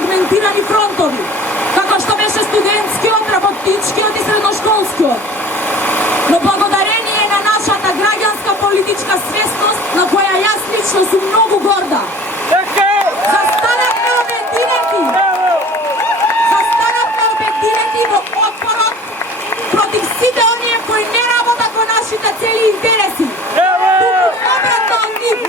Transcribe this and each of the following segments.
фрагментирани фронтови, како што беше студентскиот, работничкиот и средношколскиот. Но благодарение на нашата граѓанска политичка свесност, на која јас лично сум многу горда, застанавме обединети во отпорот против сите оние кои не работат во нашите цели и интереси. Туку обратно од нив.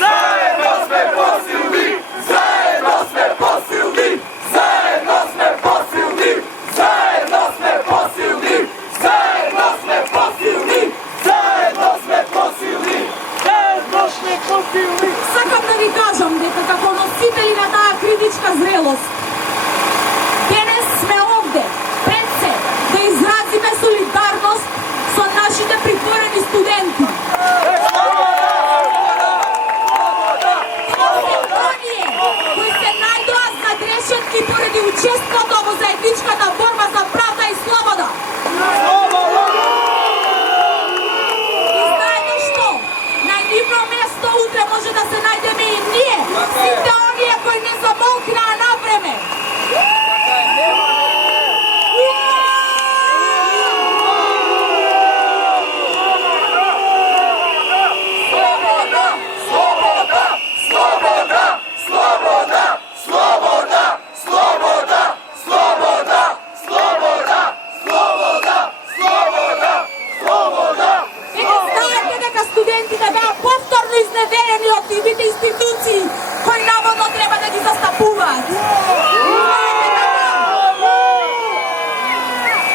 Заедно сме посилни! Заедно сме посилни! Заедно сме посилни! Заедно сме посилни! Заедно сме посилни! Заедно сме посилни! Заедно сме посилни! Сакам да ви кажам дека како носители на таа критичка зрелост, денес сме овде, пред се, да изразиме солидарност со нашите притворени студенти. Оние кои се најдоа зад решетки поради учеството во заедничката борба за правда и слобода. И знаете што? На нивно место утре може да се најдеме и ние, сите оние кои не замолкнаа на време. Студентите беа повторно изневерени од тивите институции кои наводно треба да ги застапуваат.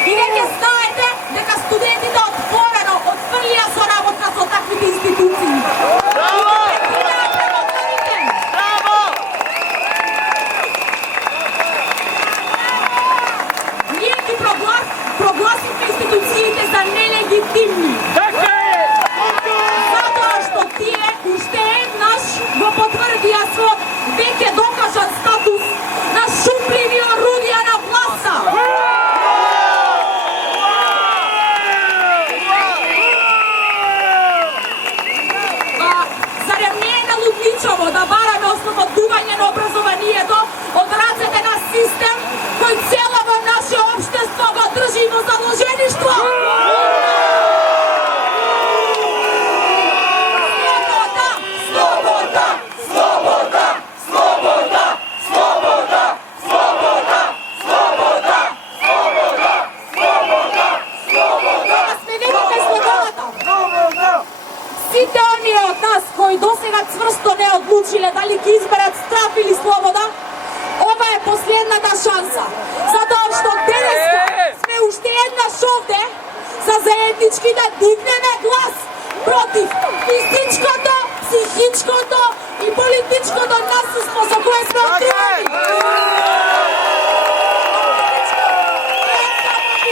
И веќе знаете дека студентите отворено отфрлија соработка со таквите институции. Ние ги прогласивме институциите за нелегитимни. Тие уште еднаш го потврдија свој веќе докажан статус на шумливи орудија на власта. Зарем не е налудничаво да бараме ослободување на образованието од рацете на систем кој цело во наше општество го држи во заложеништво? Сите оние од нас кои досега цврсто не одлучиле дали ги изберат страф или слобода, ова е последната шанса. Затоа што денеска сме уште еднаш овде за заеднички да дигнеме глас против истичко